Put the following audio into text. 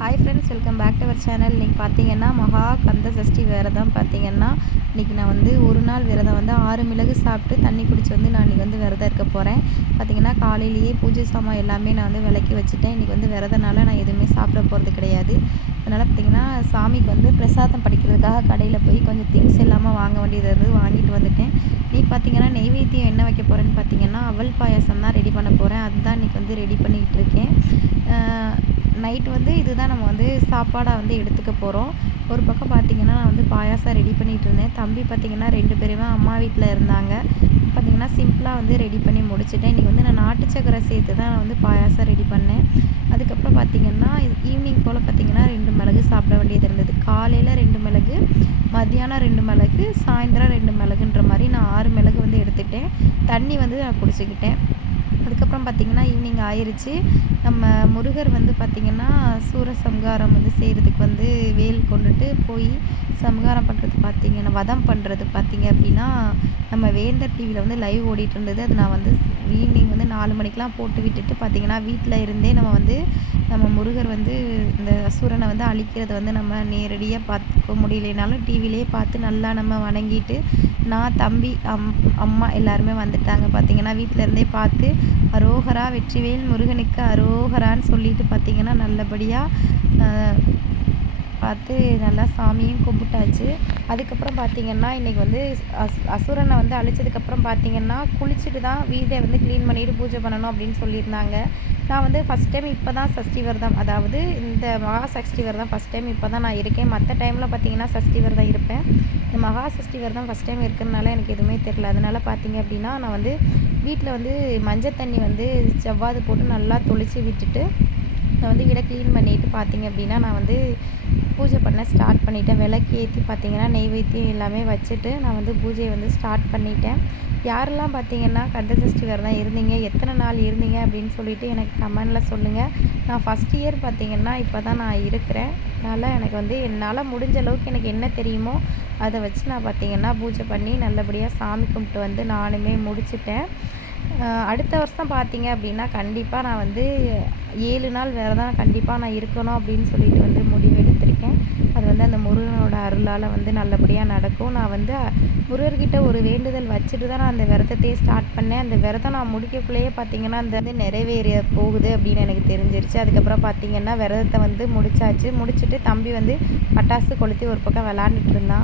Hi friends, welcome back to our channel. இன்றைக்கி பார்த்தீங்கன்னா மகா கந்த சஷ்டி விரதம். பார்த்தீங்கன்னா இன்றைக்கி நான் வந்து ஒரு நாள் விரதம் வந்து 6 மிளகு சாப்பிட்டு தண்ணி குடிச்சு வந்து நான் இன்றைக்கி வந்து விரதம் இருக்க போகிறேன். பார்த்தீங்கன்னா காலையிலேயே பூஜை சாமான் எல்லாமே நான் வந்து விளக்கி வச்சுட்டேன். இன்றைக்கி வந்து விரதனால நான் எதுவுமே சாப்பிட போகிறது கிடையாது. அதனால் பார்த்திங்கன்னா சாமிக்கு வந்து பிரசாதம் படிக்கிறதுக்காக கடையில் போய் கொஞ்சம் திங்ஸ் எல்லாமே வாங்க வேண்டியது இருந்து வாங்கிட்டு வந்துட்டேன். இன்றைக்கி பார்த்திங்கன்னா நெய்வேத்தியம் என்ன வைக்க போகிறேன்னு பார்த்தீங்கன்னா அவல் பாயாசம் தான் ரெடி பண்ண போகிறேன். அதுதான் இன்றைக்கி வந்து ரெடி பண்ணிக்கிட்டு இருக்கேன். நைட்டு வந்து இதுதான் நம்ம வந்து சாப்பாடாக வந்து எடுத்துக்க போகிறோம். ஒரு பக்கம் பார்த்திங்கன்னா நான் வந்து பாயாசம் ரெடி பண்ணிகிட்டு இருந்தேன். தம்பி பார்த்திங்கன்னா 2 பேருமே அம்மா வீட்டில் இருந்தாங்க. பார்த்திங்கன்னா சிம்பிளாக வந்து ரெடி பண்ணி முடிச்சுட்டேன். இன்றைக்கி வந்து நான் நாட்டு சக்கரை சேர்த்து தான் நான் வந்து பாயாசம் ரெடி பண்ணேன். அதுக்கப்புறம் பார்த்திங்கன்னா ஈவினிங் போல் பார்த்திங்கன்னா 2 மிளகு சாப்பிட வேண்டியது இருந்தது. காலையில் 2 மிளகு, மத்தியானம் 2 மிளகு, சாயந்தரம் 2 மிளகுன்ற மாதிரி நான் 6 மிளகு வந்து எடுத்துக்கிட்டேன். தண்ணி வந்து நான் குடிச்சிக்கிட்டேன். அதுக்கப்புறம் பார்த்திங்கன்னா ஈவினிங் ஆயிடுச்சு. நம்ம முருகர் வந்து பார்த்திங்கன்னா சூரசம்ஹாரம் வந்து செய்கிறதுக்கு வந்து வேல் கொண்டுட்டு போய் சம்ஹாரம் பண்ணுறது பார்த்திங்கன்னா வதம் பண்ணுறது பார்த்திங்க அப்படின்னா நம்ம வேந்தர் டிவியில் வந்து லைவ் ஓடிட்டு இருந்தது. அது நான் வந்து ஈவினிங் வந்து 4 மணிக்கெலாம் போட்டு விட்டுட்டு பார்த்திங்கன்னா வீட்டில் இருந்தே நம்ம முருகர் வந்து இந்த அசுரனை வந்து அழிக்கிறத வந்து நம்ம நேரடியாக பார்த்துக்க முடியலைனாலும் டிவிலே பார்த்து நல்லா நம்ம வணங்கிட்டு நான் தம்பி அம்மா எல்லாருமே வந்துட்டாங்க. பார்த்திங்கன்னா வீட்டில் இருந்தே பார்த்து அரோகரா வெற்றிவேல் முருகனுக்கு அரோகரான்னு சொல்லிட்டு பார்த்திங்கன்னா நல்லபடியாக பார்த்து நல்லா சாமியும் கும்பிட்டாச்சு. அதுக்கப்புறம் பார்த்திங்கன்னா இன்றைக்கி வந்து அசுரனை வந்து அழிச்சதுக்கப்புறம் பார்த்திங்கன்னா குளிச்சுட்டு தான் வீட்டை வந்து க்ளீன் பண்ணிவிட்டு பூஜை பண்ணணும் அப்படின்னு சொல்லியிருந்தாங்க. நான் வந்து ஃபஸ்ட் டைம் இப்போ தான் சஷ்டி விரதம், அதாவது இந்த மகா சஷ்டி விரதம் ஃபஸ்ட் டைம் இப்போ தான் நான் இருக்கேன். மற்ற டைமில் பார்த்திங்கன்னா சஷ்டி விரதம் இருப்பேன். இந்த மகா சஷ்டி விரதம் ஃபஸ்ட் டைம் இருக்கிறதுனால எனக்கு எதுவுமே தெரில. அதனால் பார்த்திங்க அப்படின்னா நான் வந்து வீட்டில் வந்து மஞ்சள் தண்ணி வந்து செவ்வாது போட்டு நல்லா தொளிச்சு விட்டுட்டு நான் வந்து வீடை க்ளீன் பண்ணிவிட்டு பார்த்திங்க அப்படின்னா நான் வந்து பூஜை பண்ண ஸ்டார்ட் பண்ணிட்டேன். விளக்கு ஏற்றி பார்த்திங்கன்னா நெய்வேத்தியம் எல்லாமே வச்சுட்டு நான் வந்து பூஜையை வந்து ஸ்டார்ட் பண்ணிட்டேன். யாரெல்லாம் பார்த்திங்கன்னா கந்த சஷ்டி விரதம் இருந்தீங்க, எத்தனை நாள் இருந்தீங்க அப்படின்னு சொல்லிவிட்டு எனக்கு கமெண்டில் சொல்லுங்கள். நான் ஃபஸ்ட் இயர் பார்த்திங்கன்னா இப்போ தான் நான் இருக்கிறேன். அதனால் எனக்கு வந்து என்னால் முடிஞ்ச அளவுக்கு எனக்கு என்ன தெரியுமோ அதை வச்சு நான் பார்த்திங்கன்னா பூஜை பண்ணி நல்லபடியாக சாமி கும்பிட்டு வந்து நானுமே முடிச்சிட்டேன். அடுத்த வருஷம் பார்த்திங்க அப்படின்னா கண்டிப்பாக நான் வந்து 7 நாள் விரதம் கண்டிப்பாக நான் இருக்கணும் அப்படின்னு சொல்லிட்டு வந்து முடிவு எடுத்திருக்கேன். அது வந்து அந்த முருகனோட அருளால் வந்து நல்லபடியாக நடக்கும். நான் வந்து முருகர்கிட்ட ஒரு வேண்டுதல் வச்சுட்டு தான் நான் அந்த விரதத்தையே ஸ்டார்ட் பண்ணேன். அந்த விரதம் நான் முடிக்கக்குள்ளேயே பார்த்திங்கன்னா அந்த வந்து நிறைவேற போகுது அப்படின்னு எனக்கு தெரிஞ்சிருச்சு. அதுக்கப்புறம் பார்த்திங்கன்னா விரதத்தை வந்து முடிச்சாச்சு. முடிச்சுட்டு தம்பி வந்து பட்டாசு கொளுத்தி ஒரு பக்கம் விளாண்டுட்டு இருந்தான்.